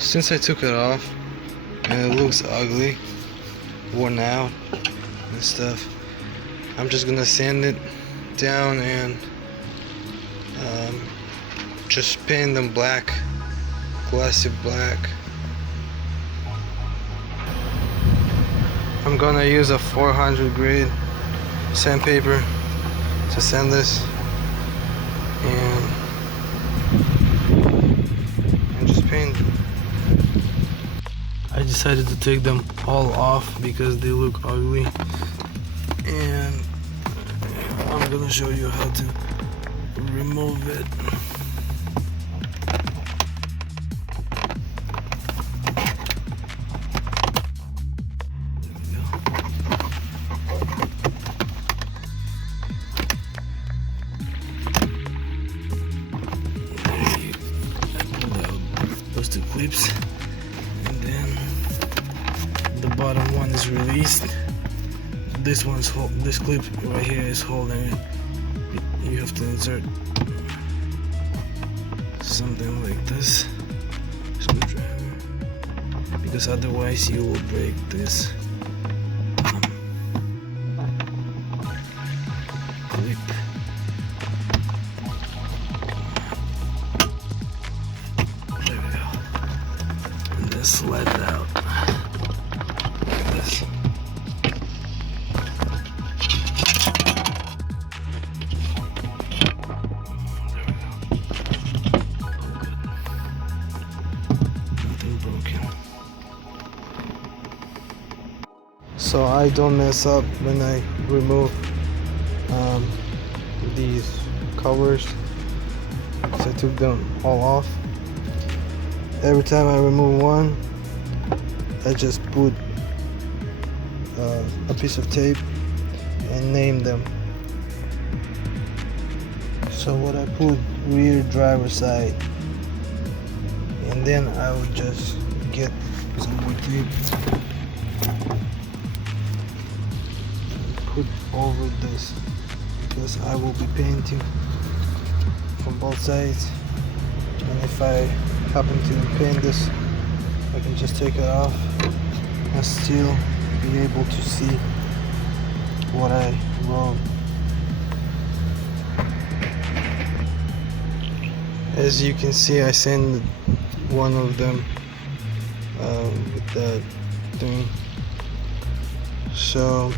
Since I took it off and it looks ugly, worn out and stuff, I'm just gonna sand it down and just paint them black, glossy black. I'm gonna use a 400 grade sandpaper to sand this and just paint. I decided to take them all off because they look ugly, and I'm gonna show you how to remove it. Those two clips, and then the bottom one is released. This clip right here is holding it. You have to insert something like this screwdriver, because otherwise you will break this clip. Slide it out like this. There we go. Nothing broken. So I don't mess up when I remove these covers, because I took them all off. Every time I remove one, I just put a piece of tape and name them. So what I put rear driver side, and then I would just get some more tape and put over this, because I will be painting from both sides, and if I happen to paint this, I can just take it off and still be able to see what I wrote. As you can see, I sanded one of them with that thing, so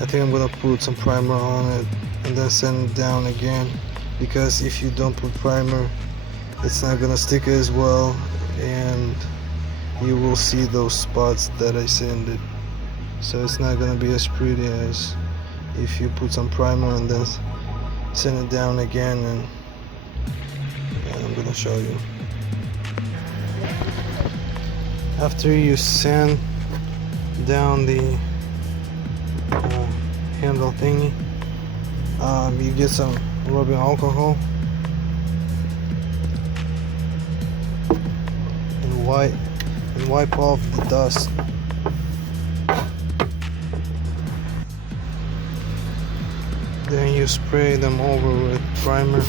I think I'm gonna put some primer on it and then sand it down again, because if you don't put primer, it's not gonna stick as well, and you will see those spots that I sanded. So it's not gonna be as pretty as if you put some primer and then sand it down again, and I'm gonna show you. After you sand down the handle thingy, you get some rubbing alcohol and wipe off the dust. Then you spray them over with primer.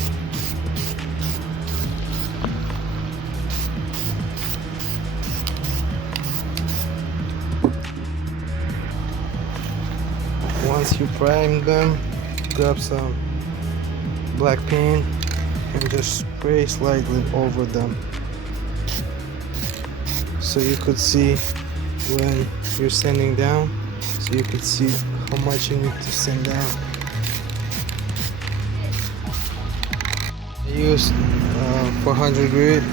Once you prime them, grab some black paint and just spray slightly over them, so you could see when you're sanding down, so you could see how much you need to sand down. I used 400 grit.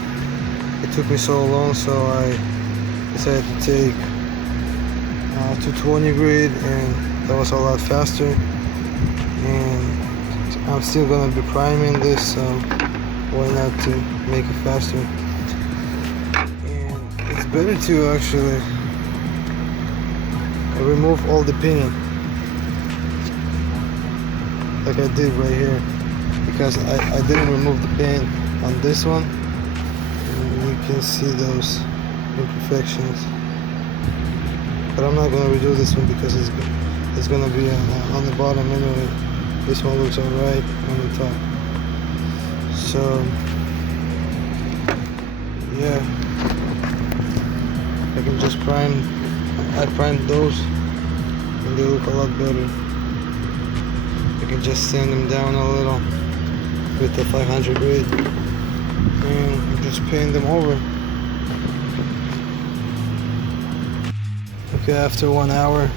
It took me so long, so I decided to take 220 grit, and that was a lot faster. And I'm still gonna be priming this, so why not to make it faster? It's better to actually remove all the paint, like I did right here, because I didn't remove the paint on this one, and you can see those imperfections. But I'm not going to redo this one because it's going to be on the bottom anyway. This one looks alright on the top. So yeah, I can just I primed those and they look a lot better. I can just sand them down a little with the 500 grit and just paint them over. Okay, after 1 hour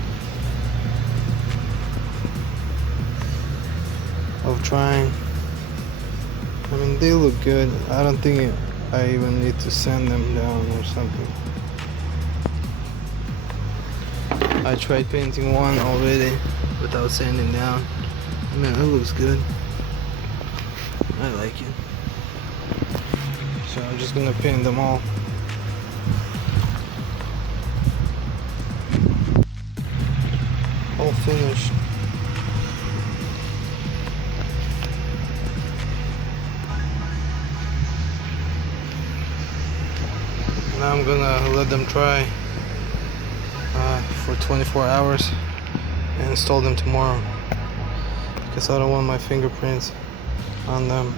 of trying, I mean, they look good. I don't think I even need to sand them down or something. I tried painting one already without sanding down. I mean, it looks good. I like it. So I'm just gonna paint them all. All finished. Now I'm gonna let them dry for 24 hours and install them tomorrow because I don't want my fingerprints on them.